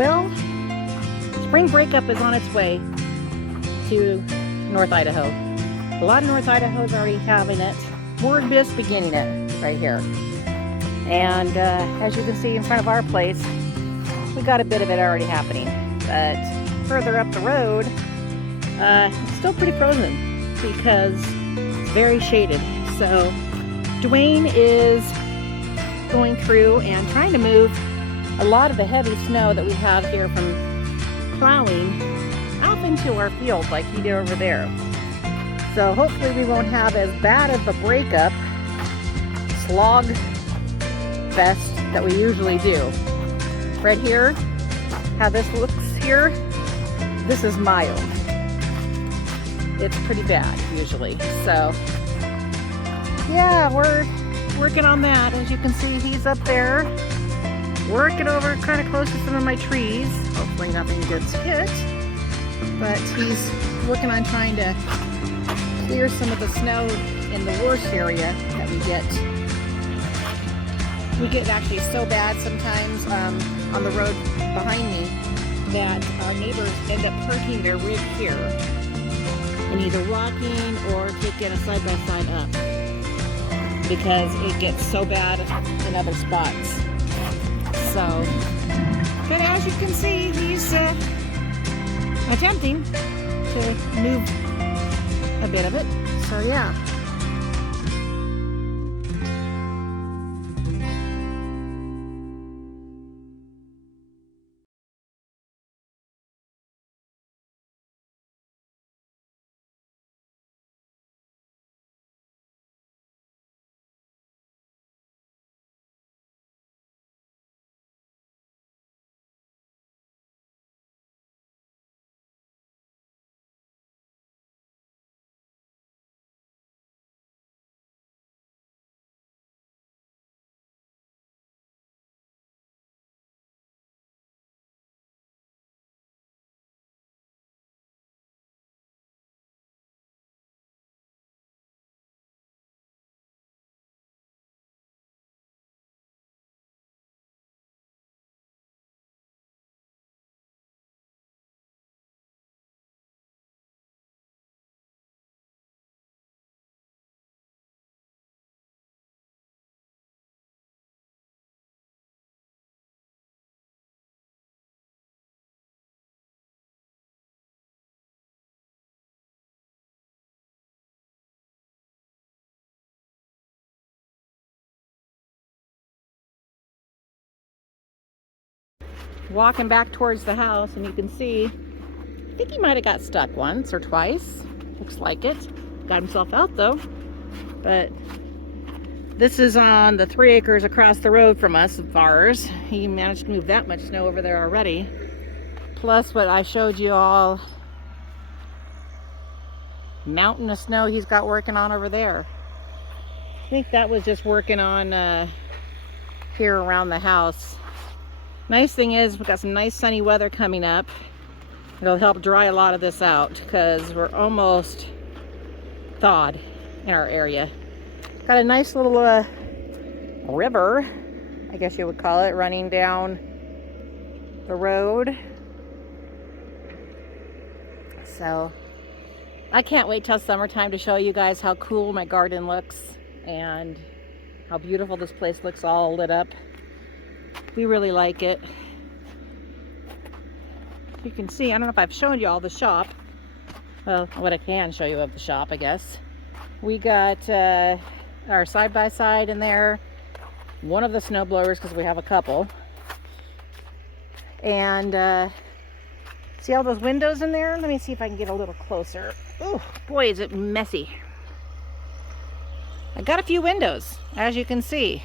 Well, spring breakup is on its way to North Idaho. A lot of North Idaho's already having it. We're just beginning it right here. And as you can see in front of our place, we got a bit of it already happening. But further up the road, it's still pretty frozen because it's very shaded. So Dwayne is going through and trying to move a lot of the heavy snow that we have here from plowing out into our field like he did over there. So hopefully we won't have as bad of a breakup slog fest that we usually do. Right here, how this looks here, this is mild. It's pretty bad usually. So yeah, we're working on that. As you can see, he's up there working over kind of close to some of my trees. Hopefully nothing gets hit, but he's working on trying to clear some of the snow in the worst area that we get. We get actually so bad sometimes on the road behind me that our neighbors end up parking their rig here and either walking or taking a side-by-side up because it gets so bad in other spots. So, but as you can see, he's attempting to move a bit of it. So yeah. Walking back towards the house, and you can see, I think he might have got stuck once or twice. Looks like it. Got himself out though. But this is on the 3 acres across the road from us of ours. He managed to move that much snow over there already. Plus what I showed you all, mountain of snow he's got working on over there. I think that was just working on here around the house. Nice thing is we've got some nice sunny weather coming up. It'll help dry a lot of this out because we're almost thawed in our area. Got a nice little river, I guess you would call it, running down the road. So I can't wait till summertime to show you guys how cool my garden looks and how beautiful this place looks all lit up. We really like it. You can see, I don't know if I've shown you all the shop. Well, what I can show you of the shop, I guess. We got our side-by-side in there. One of the snow blowers, because we have a couple. And see all those windows in there? Let me see if I can get a little closer. Oh, boy, is it messy. I got a few windows, as you can see.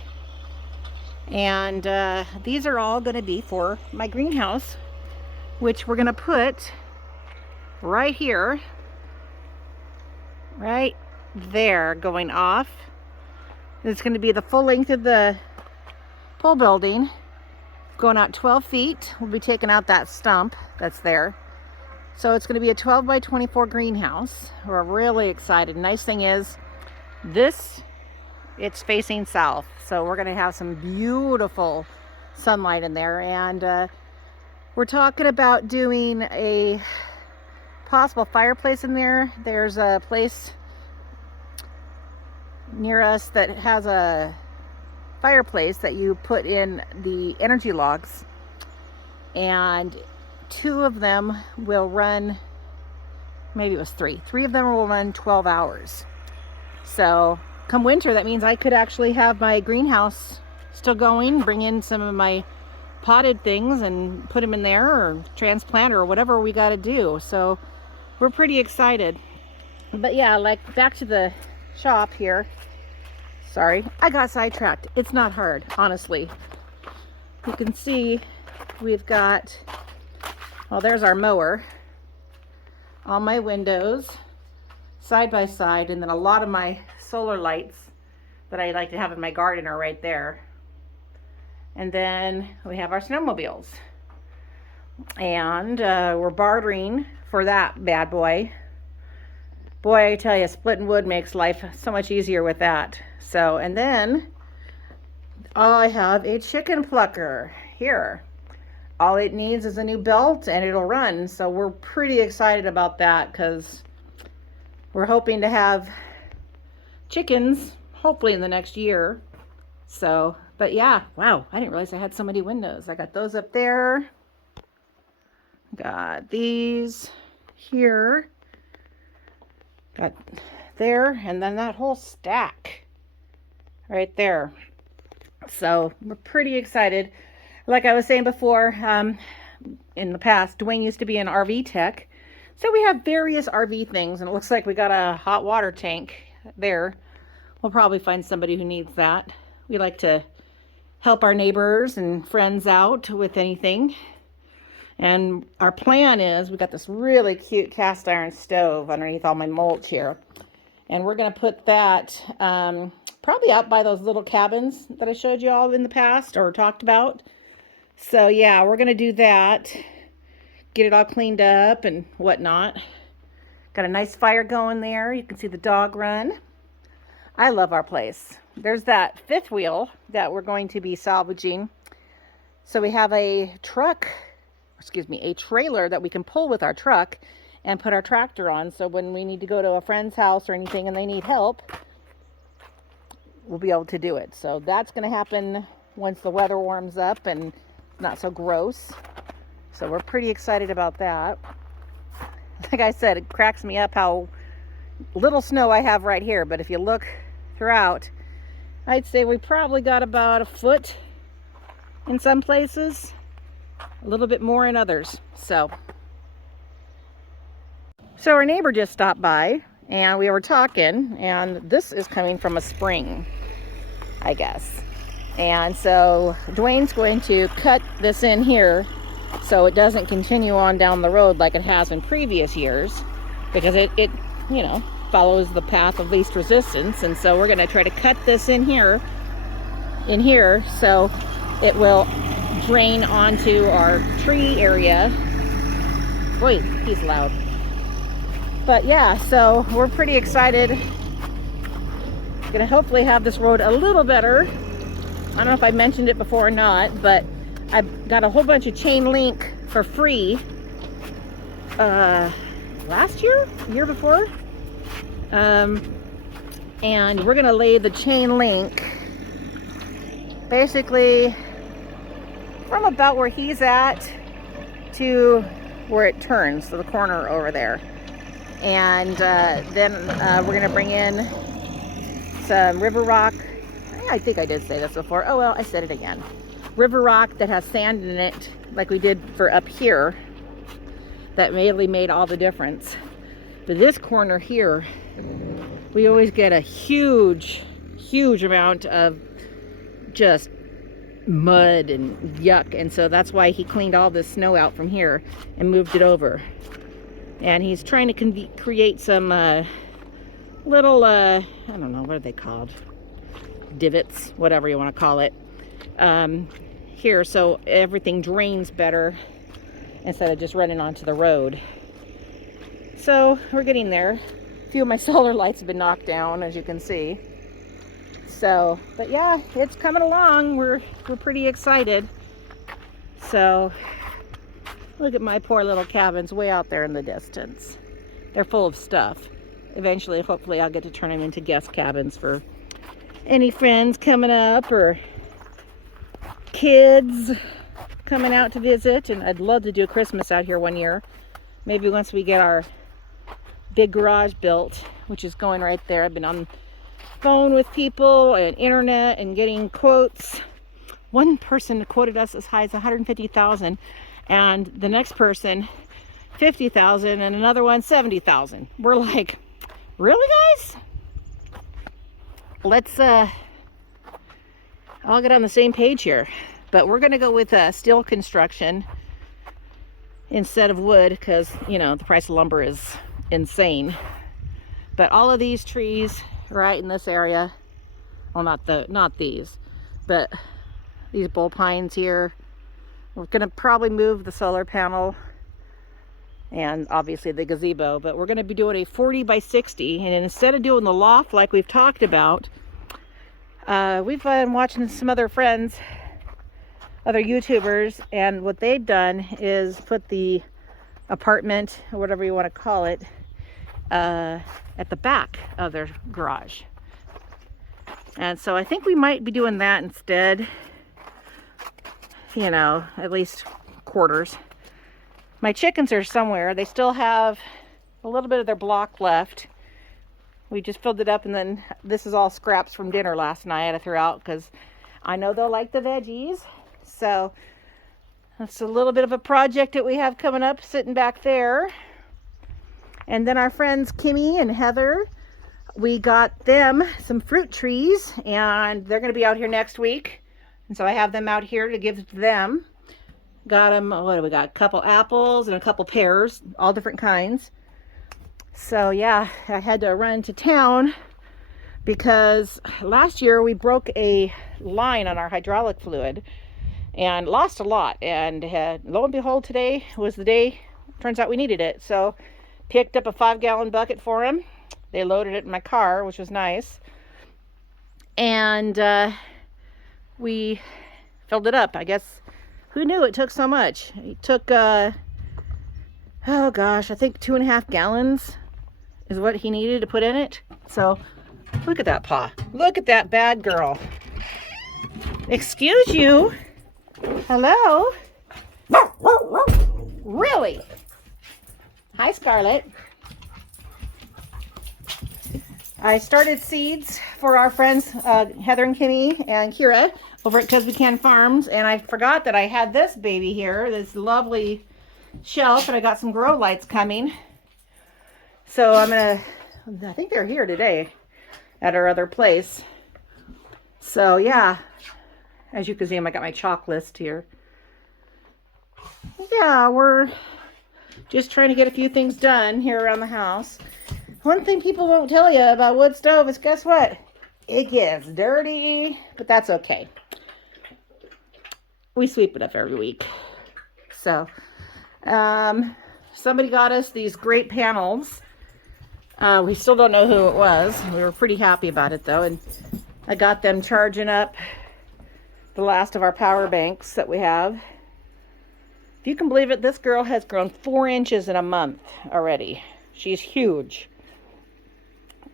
And these are all going to be for my greenhouse, which we're going to put right here, right there, going off. It's going to be the full length of the pole building, going out 12 feet. We'll be taking out that stump that's there. So it's going to be a 12 by 24 greenhouse. We're really excited. Nice thing is this, it's facing south. So we're going to have some beautiful sunlight in there. And We're talking about doing a possible fireplace in there. There's a place near us that has a fireplace that you put in the energy logs, and 2 of them will run, maybe it was 3 of them will run 12 hours. So come winter, that means I could actually have my greenhouse still going, bring in some of my potted things and put them in there, or transplant, or whatever we got to do. So we're pretty excited. But yeah, like, back to the shop here. Sorry, I got sidetracked. It's not hard, honestly. You can see we've got, well, there's our mower, all my windows side by side, and then a lot of my solar lights that I like to have in my garden are right there. And then we have our snowmobiles, and we're bartering for that bad boy. Boy, I tell you, splitting wood makes life so much easier with that. So, and then I have a chicken plucker here. All it needs is a new belt and it'll run. So we're pretty excited about that, because we're hoping to have chickens hopefully in the next year. So, but yeah, wow, I didn't realize I had so many windows. I got those up there. Got these here. Got there, and then that whole stack right there. So we're pretty excited. Like I was saying before, in the past, Dwayne used to be an RV tech. So we have various RV things, and it looks like we got a hot water tank there. We'll probably find somebody who needs that. We like to help our neighbors and friends out with anything. And our plan is, we got this really cute cast iron stove underneath all my mulch here. And we're going to put that probably out by those little cabins that I showed you all in the past, or talked about. So yeah, we're going to do that. Get it all cleaned up and whatnot. Got a nice fire going there. You can see the dog run. I love our place. There's that 5th wheel that we're going to be salvaging. So we have a trailer that we can pull with our truck and put our tractor on. So when we need to go to a friend's house or anything and they need help, we'll be able to do it. So that's going to happen once the weather warms up and not so gross. So we're pretty excited about that. Like I said, it cracks me up how little snow I have right here. But if you look throughout, I'd say we probably got about a foot in some places, a little bit more in others. So our neighbor just stopped by and we were talking, and this is coming from a spring, I guess. And so Dwayne's going to cut this in here so it doesn't continue on down the road like it has in previous years, because it you know, follows the path of least resistance. And so we're going to try to cut this in here so it will drain onto our tree area. Boy, he's loud. But yeah, so we're pretty excited. Gonna hopefully have this road a little better. I don't know if I mentioned it before or not, but I got a whole bunch of chain link for free last year before. And we're gonna lay the chain link basically from about where he's at to where it turns, so the corner over there. And then we're gonna bring in some river rock. I think I did say this before. Oh well, I said it again. River rock that has sand in it, like we did for up here. That really made all the difference. But this corner here, we always get a huge amount of just mud and yuck, and so that's why he cleaned all this snow out from here and moved it over. And he's trying to create some little I don't know, what are they called, divots, whatever you want to call it, here, so everything drains better instead of just running onto the road. So we're getting there. A few of my solar lights have been knocked down, as you can see. So, but yeah, it's coming along. We're pretty excited. So Look at my poor little cabins way out there in the distance. They're full of stuff. Eventually, hopefully, I'll get to turn them into guest cabins for any friends coming up or kids coming out to visit. And I'd love to do Christmas out here one year. Maybe once we get our big garage built, which is going right there. I've been on the phone with people and internet and getting quotes. One person quoted us as high as $150,000, and the next person $50,000, and another one $70,000. We're like, really, guys? Let's all get on the same page here. But we're gonna go with steel construction instead of wood, because you know the price of lumber is insane. But all of these trees right in this area, well, not these, but these bull pines here. We're gonna probably move the solar panel and obviously the gazebo, but we're gonna be doing a 40 by 60, and instead of doing the loft like we've talked about, we've been watching some other friends, other YouTubers, and what they've done is put the apartment, or whatever you want to call it, at the back of their garage. And so I think we might be doing that instead, you know, at least quarters. My chickens are somewhere. They still have a little bit of their block left. We just filled it up, and then this is all scraps from dinner last night I threw out because I know they'll like the veggies. So that's a little bit of a project that we have coming up, sitting back there. And then our friends Kimmy and Heather, we got them some fruit trees, and they're going to be out here next week. And so I have them out here to give to them. Got them, what do we got? A couple apples and a couple pears, all different kinds. So yeah, I had to run to town because last year we broke a line on our hydraulic fluid and lost a lot. And lo and behold, today was the day, turns out we needed it. So picked up a 5-gallon bucket for them. They loaded it in my car, which was nice. And we filled it up. I guess, who knew it took so much? It took, oh gosh, I think 2.5 gallons is what he needed to put in it. So look at that paw. Look at that bad girl. Excuse you. Hello? Really? Hi, Scarlett. I started seeds for our friends Heather and Kimmy and Kira over at Cause We Can Farms, and I forgot that I had this baby here, this lovely shelf, and I got some grow lights coming. So I think they're here today at our other place. So yeah, as you can see, I got my chalk list here. Yeah, we're just trying to get a few things done here around the house. One thing people won't tell you about wood stove is, guess what? It gets dirty, but that's okay. We sweep it up every week. So, somebody got us these great panels. We still don't know who it was. We were pretty happy about it though, and I got them charging up the last of our power banks that we have. If you can believe it, this girl has grown 4 inches in a month already. She's huge.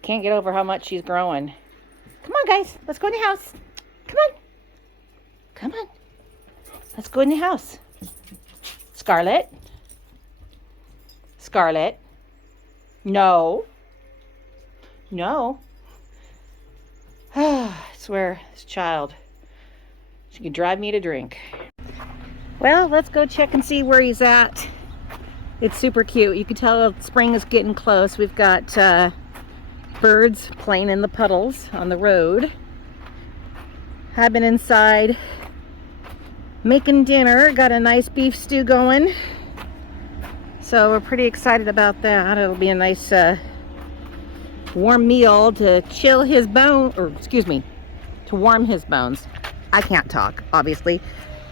Can't get over how much she's growing. Come on, guys. Let's go in the house. Come on. Come on. Let's go in the house. Scarlett. Scarlett. No. No. I swear, this child. She could drive me to drink. Well, let's go check and see where he's at. It's super cute. You can tell spring is getting close. We've got birds playing in the puddles on the road. I've been inside making dinner. Got a nice beef stew going. So we're pretty excited about that. It'll be a nice warm meal to chill his bone, or excuse me, to warm his bones. I can't talk, obviously.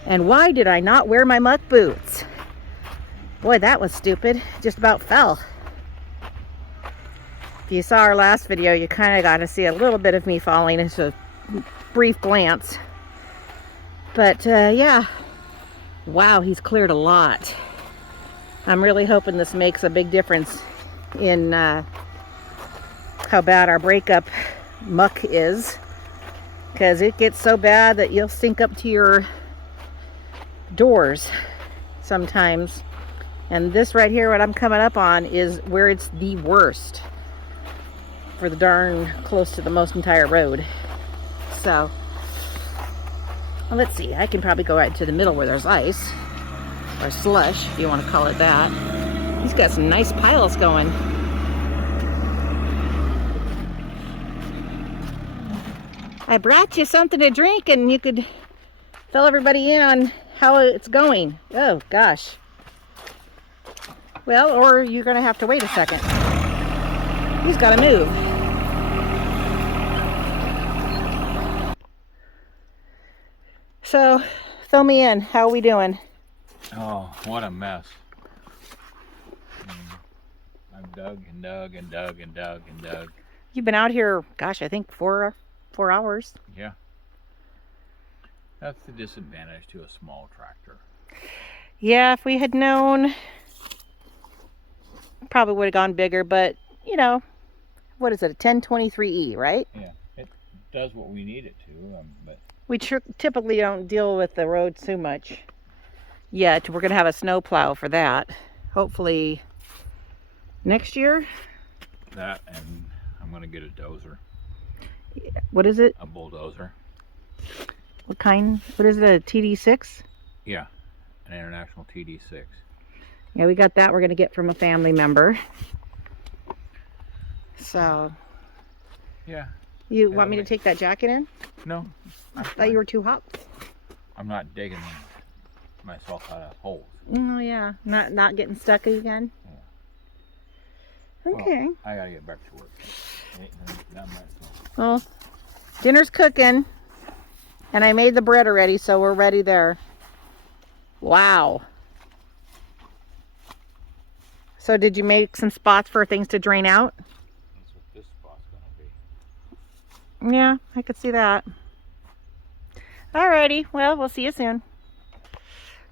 And why did I not wear my muck boots? Boy, that was stupid. Just about fell. If you saw our last video, you kind of got to see a little bit of me falling. It's a brief glance. But yeah, wow, he's cleared a lot. I'm really hoping this makes a big difference in how bad our breakup muck is, because it gets so bad that you'll sink up to your doors sometimes. And this right here, what I'm coming up on, is where it's the worst for the darn close to the most entire road. So well, let's see, I can probably go right into the middle where there's ice or slush, if you want to call it that. He's got some nice piles going. I brought you something to drink and you could fill everybody in on how it's going. Oh gosh. Well, or you're gonna have to wait a second. He's gotta move. So, fill me in. How are we doing? Oh, what a mess. I've dug and dug and dug and dug and dug. You've been out here, gosh, I think four hours. Yeah. That's the disadvantage to a small tractor. Yeah, if we had known, probably would have gone bigger, but you know, what is it, a 1023E, right? Yeah, it does what we need it to, but we typically don't deal with the road too much yet. We're going to have a snow plow for that, hopefully next year. That, and I'm going to get a dozer. What is it? A bulldozer. What kind? What is it, a TD6? Yeah, an International TD6. Yeah, we got that. We're going to get from a family member. So, yeah. You want me to take that jacket in? No. I thought you were too hot. I'm not digging myself out of holes. Oh yeah, not getting stuck again. Yeah. Okay. Well, I gotta get back to work. Well, dinner's cooking, and I made the bread already, so we're ready there. Wow. So did you make some spots for things to drain out? That's what this spot's gonna be. Yeah, I could see that. Alrighty, well, we'll see you soon.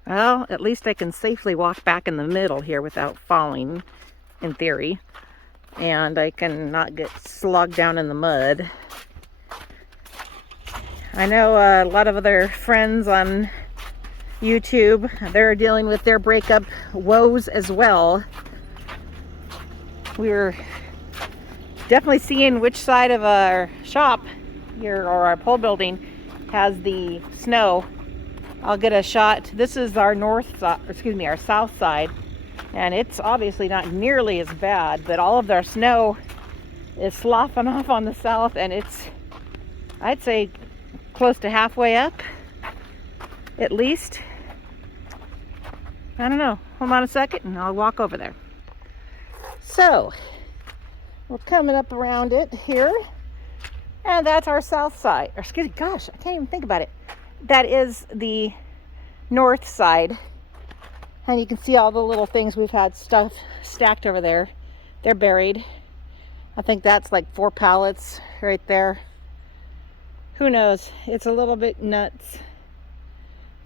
Well, at least I can safely walk back in the middle here without falling, in theory. And I can not get slogged down in the mud. I know a lot of other friends on YouTube, they're dealing with their breakup woes as well. We're definitely seeing which side of our shop here, or our pole building, has the snow. I'll get a shot. This is our our south side, and it's obviously not nearly as bad, but all of their snow is sloughing off on the south, and it's, I'd say, close to halfway up, at least. I don't know. Hold on a second, and I'll walk over there. So, we're coming up around it here. And that's our south side. Or excuse me, gosh, I can't even think about it. That is the north side. And you can see all the little things we've had stuff stacked over there. They're buried. I think that's like 4 pallets right there. Who knows? It's a little bit nuts.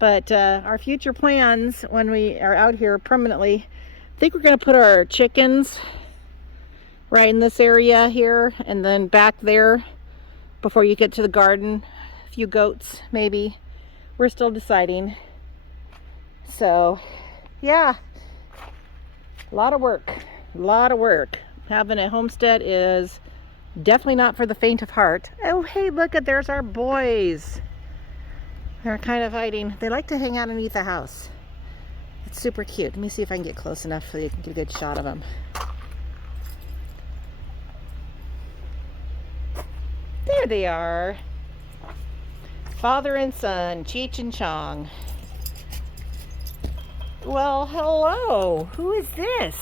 But our future plans when we are out here permanently, I think we're going to put our chickens right in this area here, and then back there before you get to the garden, a few goats maybe. We're still deciding. So yeah, a lot of work. Having a homestead is definitely not for the faint of heart. Oh hey, look at, there's our boys. They're kind of hiding. They like to hang out underneath the house. It's super cute. Let me see if I can get close enough so you can get a good shot of them. There they are. Father and son, Cheech and Chong. Well, hello. Who is this?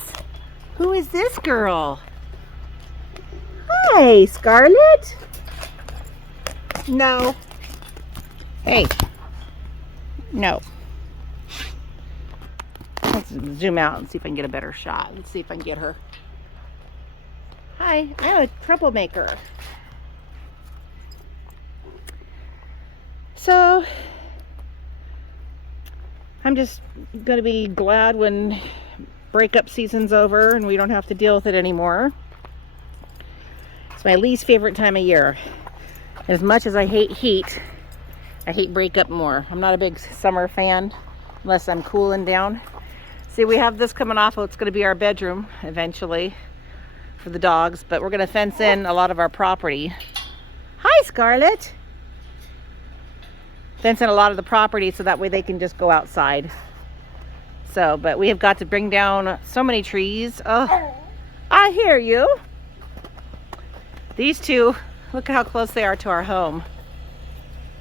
Who is this girl? Hi, Scarlett. No. Hey. No. Let's zoom out and see if I can get a better shot. Let's see if I can get her. Hi, I'm a troublemaker. So, I'm just going to be glad when breakup season's over and we don't have to deal with it anymore. It's my least favorite time of year. As much as I hate heat, I hate breakup more. I'm not a big summer fan unless I'm cooling down. See, we have this coming off. It's going to be our bedroom eventually for the dogs, but we're going to fence in a lot of our property. Hi, Scarlett. Fence in a lot of the property so that way they can just go outside. So, but we have got to bring down so many trees. Oh, I hear you. These two, look at how close they are to our home.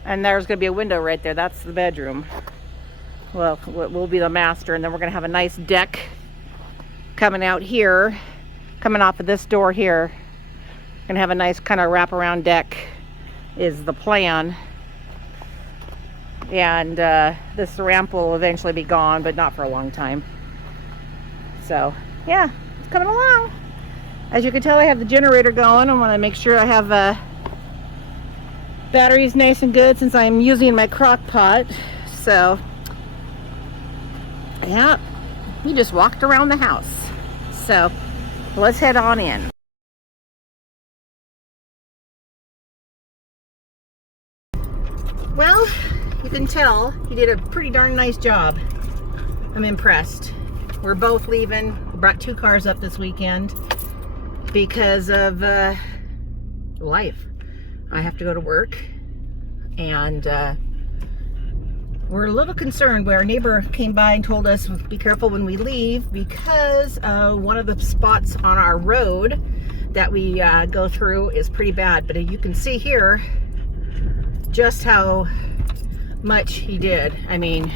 And there's going to be a window right there. That's the bedroom. Well, we'll be the master, and then we're going to have a nice deck coming out here, coming off of this door here. Going to have a nice kind of wraparound deck is the plan. And this ramp will eventually be gone, but not for a long time. So, yeah, it's coming along. As you can tell, I have the generator going. I want to make sure I have batteries nice and good since I'm using my crock pot. So, yeah, you just walked around the house. So, let's head on in. Well, you can tell he did a pretty darn nice job. I'm impressed. We're both leaving. We brought 2 cars up this weekend because of life. I have to go to work, and we're a little concerned where our neighbor came by and told us be careful when we leave because one of the spots on our road that we go through is pretty bad. But you can see here just how much he did. I mean,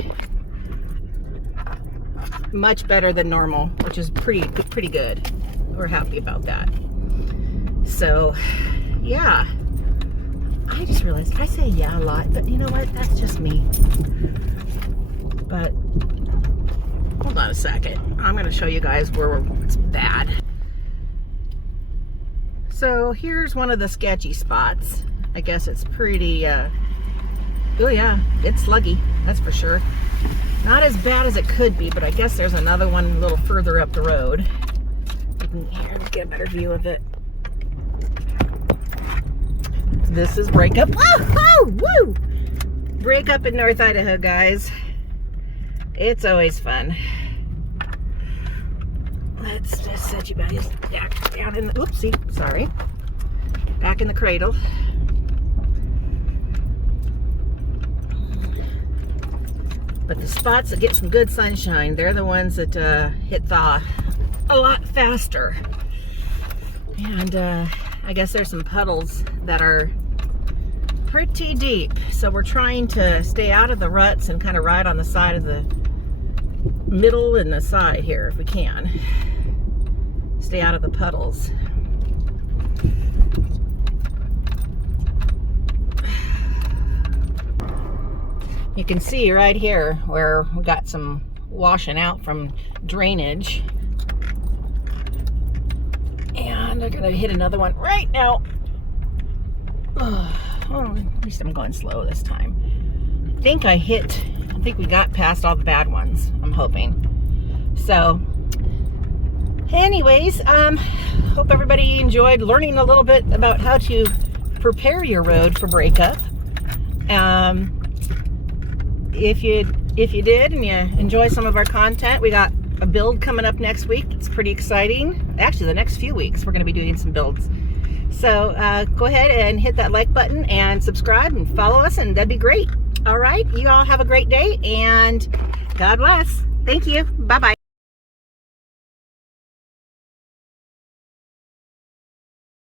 much better than normal, which is pretty good. We're happy about that. So, yeah. I just realized I say yeah a lot, but you know what? That's just me. But hold on a second. I'm going to show you guys where it's bad. So here's one of the sketchy spots. I guess it's pretty, oh yeah, it's sluggy, that's for sure. Not as bad as it could be, but I guess there's another one a little further up the road. Here, let's get a better view of it. This is Breakup. Woo! Woo! Breakup in North Idaho, guys. It's always fun. Let's just set you back down in the, oopsie, sorry. Back in the cradle. But the spots that get some good sunshine, they're the ones that hit thaw a lot faster. And I guess there's some puddles that are pretty deep. So we're trying to stay out of the ruts and kind of ride on the side of the middle and the side here if we can. Stay out of the puddles. You can see right here where we got some washing out from drainage. And I'm gonna hit another one right now. Oh, at least I'm going slow this time. I think we got past all the bad ones, I'm hoping. So, anyways, hope everybody enjoyed learning a little bit about how to prepare your road for breakup. If you did and you enjoy some of our content, we got a build coming up next week. It's pretty exciting. Actually, the next few weeks we're going to be doing some builds. So go ahead and hit that like button and subscribe and follow us, and that'd be great. All right, you all have a great day, and God bless. Thank you. Bye-bye.